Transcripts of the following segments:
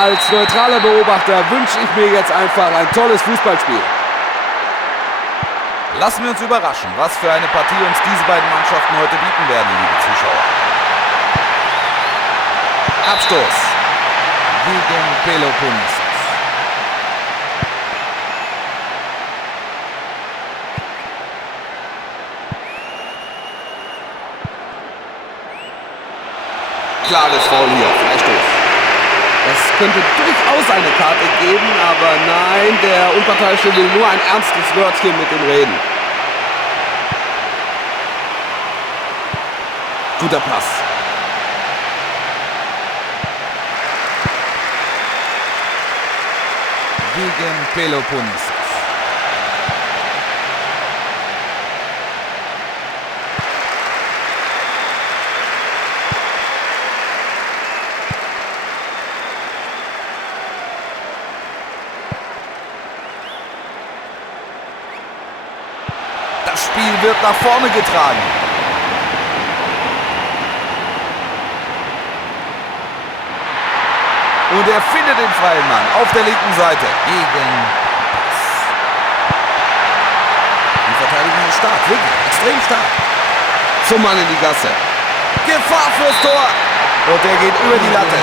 Als neutraler Beobachter wünsche ich mir jetzt einfach ein tolles Fußballspiel. Lassen wir uns überraschen, was für eine Partie uns diese beiden Mannschaften heute bieten werden, liebe Zuschauer. Abstoß gegen Peloponnesos. Klares Foul hier, Freistoß. Es könnte durchaus eine Karte geben, aber nein, der Unparteiische will nur ein ernstes Wörtchen mit dem reden. Guter Pass. Gegen Peloponnesos. Das Spiel wird nach vorne getragen. Und er findet den freien Mann auf der linken Seite. Gegen Pass. Die Verteidigung ist stark, wirklich, extrem stark. Zum Mann in die Gasse. Gefahr fürs Tor. Und der geht über die Latte.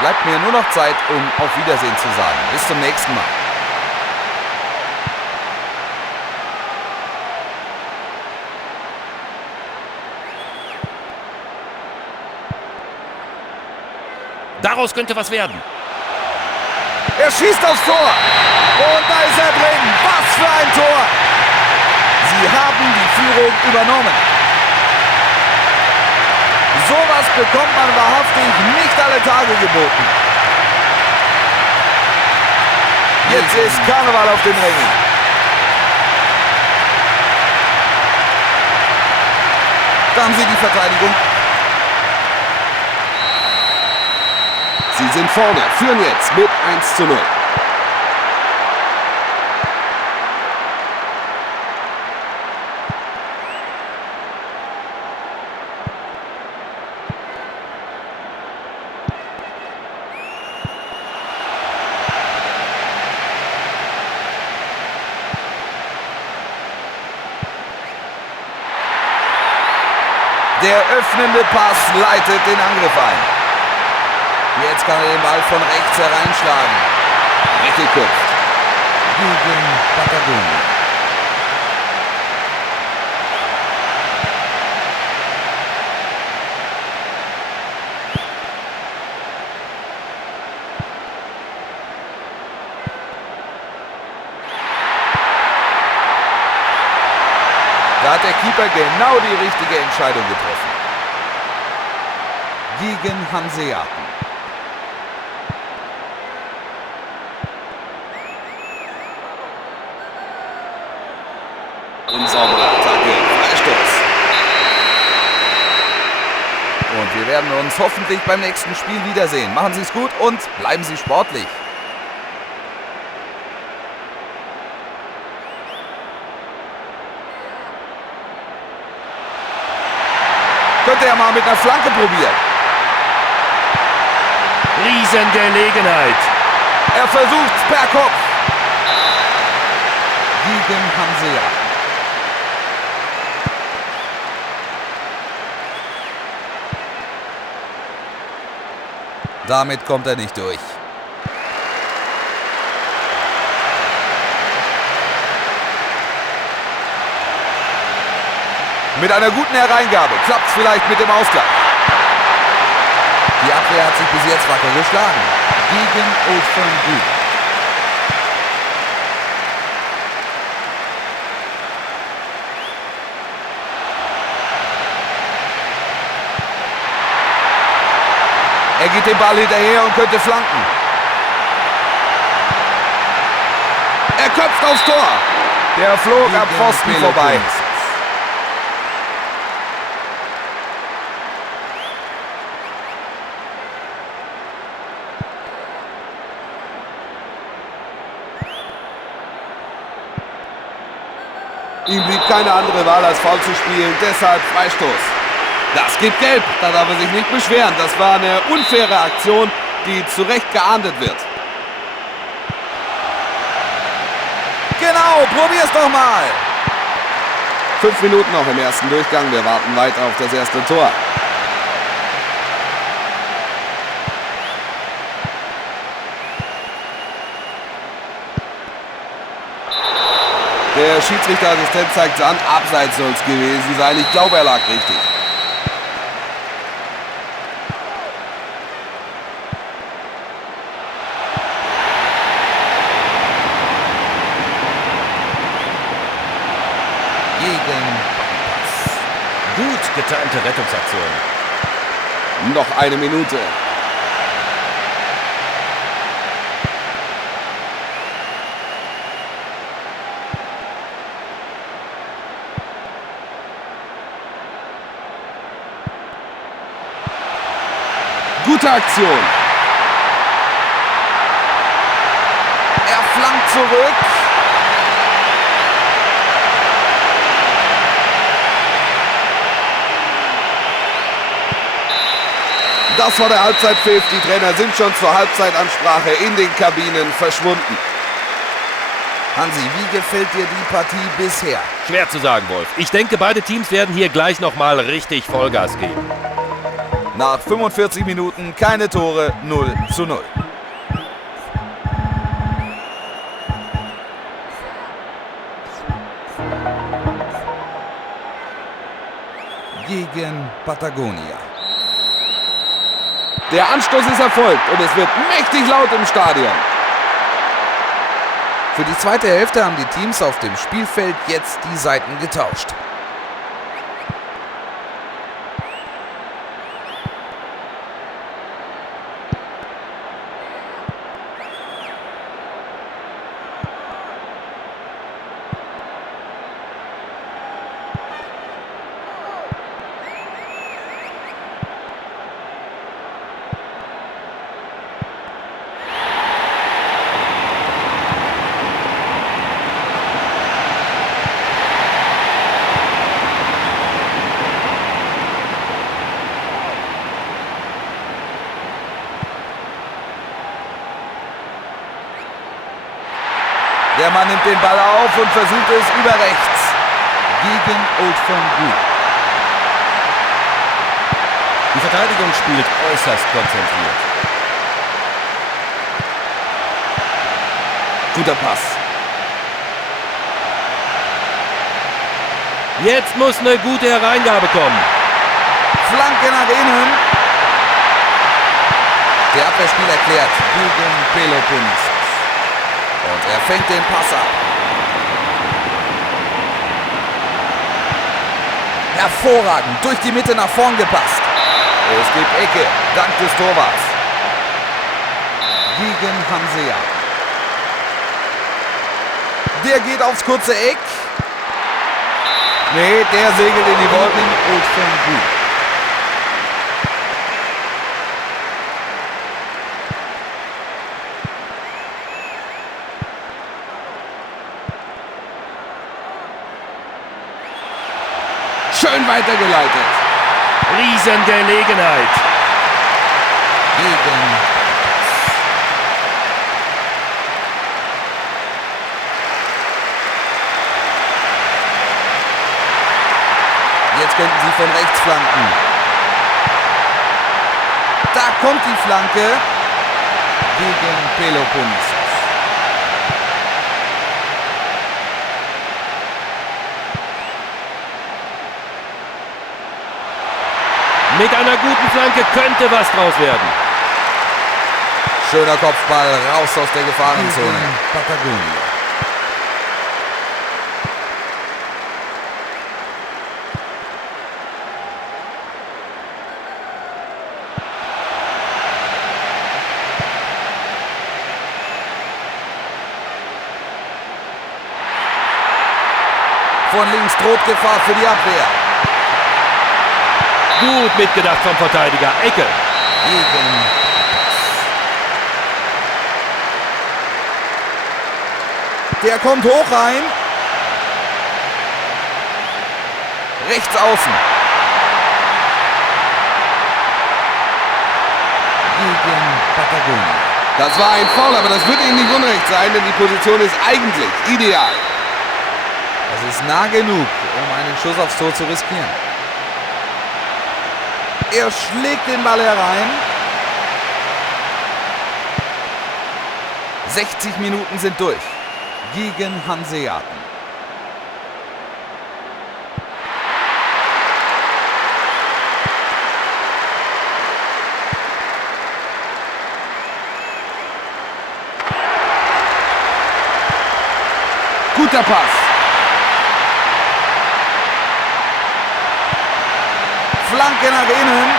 Bleibt mir nur noch Zeit, um auf Wiedersehen zu sagen. Bis zum nächsten Mal. Daraus könnte was werden. Er schießt aufs Tor. Und da ist er drin. Was für ein Tor. Sie haben die Führung übernommen. Sowas bekommt man wahrhaftig nicht alle Tage geboten. Jetzt ist Karneval auf den Rängen. Da haben Sie die Verteidigung. Sie sind vorne, führen jetzt mit 1:0. Der öffnende Pass leitet den Angriff ein. Jetzt kann er den Ball von rechts hereinschlagen. Weggeköpft. Gegen Patagonia. Da hat der Keeper genau die richtige Entscheidung getroffen. Gegen Hanseaten. Unsaubere Attacke, Freistoß. Und wir werden uns hoffentlich beim nächsten Spiel wiedersehen. Machen Sie es gut und bleiben Sie sportlich. Könnte er mal mit einer Flanke probieren. Riesengelegenheit. Er versucht's per Kopf. Gegen Hanseaten. Damit kommt er nicht durch. Mit einer guten Hereingabe klappt es vielleicht mit dem Ausgleich. Die Abwehr hat sich bis jetzt wacker geschlagen. Gegen Ofen. Er geht dem Ball hinterher und könnte flanken. Er köpft aufs Tor. Der flog am Pfosten vorbei. Ihm blieb keine andere Wahl, als faul zu spielen, deshalb Freistoß. Das gibt Gelb, da darf er sich nicht beschweren. Das war eine unfaire Aktion, die zu Recht geahndet wird. Genau, probier's doch mal. 5 Minuten noch im ersten Durchgang. Wir warten weiter auf das erste Tor. Der Schiedsrichterassistent zeigt es an. Abseits soll es gewesen sein. Ich glaube, er lag richtig. Gut getimte Rettungsaktion. Noch eine Minute. Gute Aktion. Er flankt zurück. Das war der Halbzeitpfiff. Die Trainer sind schon zur Halbzeitansprache in den Kabinen verschwunden. Hansi, wie gefällt dir die Partie bisher? Schwer zu sagen, Wolf. Ich denke, beide Teams werden hier gleich nochmal richtig Vollgas geben. Nach 45 Minuten keine Tore, 0:0. Gegen Patagonia. Der Anstoß ist erfolgt und es wird mächtig laut im Stadion. Für die zweite Hälfte haben die Teams auf dem Spielfeld jetzt die Seiten getauscht. Der Mann nimmt den Ball auf und versucht es über rechts. Gegen Old Firm Group. Die Verteidigung spielt äußerst konzentriert. Guter Pass. Jetzt muss eine gute Hereingabe kommen. Flanke nach innen. Der Abwehrspieler erklärt gegen Peloponnesos. Und er fängt den Pass ab. Hervorragend, durch die Mitte nach vorn gepasst. Es gibt Ecke, dank des Torwarts. Gegen Hansea. Der geht aufs kurze Eck. Nee, der segelt in die Wolken. Old Firm Group. Schön weitergeleitet. Riesengelegenheit. Gegen Jetzt könnten sie von rechts flanken. Da kommt die Flanke gegen Peloponnesos. Mit einer guten Flanke könnte was draus werden. Schöner Kopfball, raus aus der Gefahrenzone. Patagonia. Von links droht Gefahr für die Abwehr. Gut mitgedacht vom Verteidiger. Ecke. Der kommt hoch rein. Rechts außen. Gegen Patagonia. Das war ein Foul, aber das wird Ihnen nicht unrecht sein, denn die Position ist eigentlich ideal. Das ist nah genug, um einen Schuss aufs Tor zu riskieren. Er schlägt den Ball herein. 60 Minuten sind durch. Gegen Hanseaten. Guter Pass. Flanke nach innen.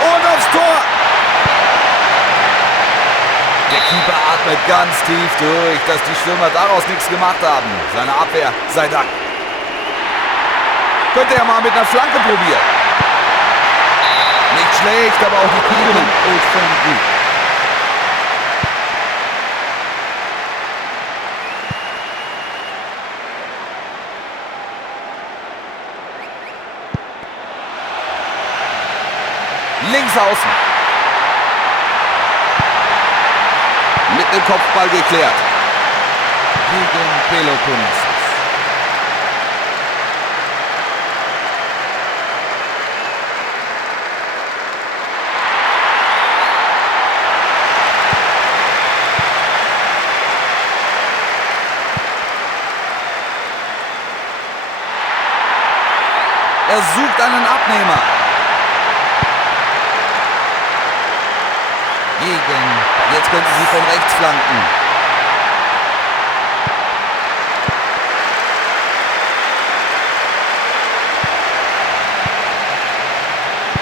Und aufs Tor. Der Keeper atmet ganz tief durch, dass die Stürmer daraus nichts gemacht haben. Seine Abwehr sei Dank. Könnte er mal mit einer Flanke probieren. Nicht schlecht, aber auch die Kühlung ist schon gut. Links außen. Mit dem Kopfball geklärt. Gegen Peloponnesos. Er sucht einen Abnehmer. Jetzt könnte sie von rechts flanken.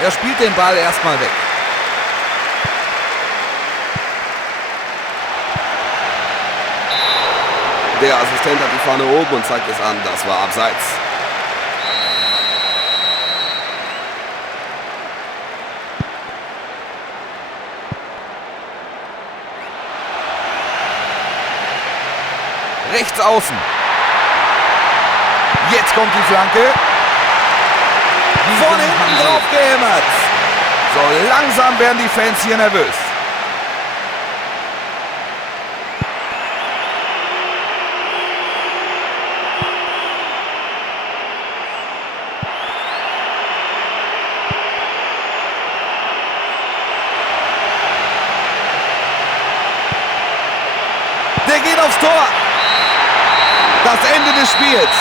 Er spielt den Ball erstmal weg. Der Assistent hat die Fahne oben und zeigt es an. Das war abseits. Rechts außen. Jetzt kommt die Flanke. Von hinten drauf gehämmert. So langsam werden die Fans hier nervös. Der geht aufs Tor. Das Ende des Spiels.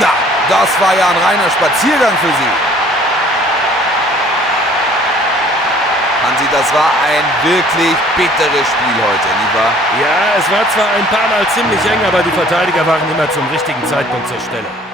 Na, das war ja ein reiner Spaziergang für sie. Hansi, das war ein wirklich bitteres Spiel heute, nicht wahr? Ja, es war zwar ein paar Mal ziemlich eng, aber die Verteidiger waren immer zum richtigen Zeitpunkt zur Stelle.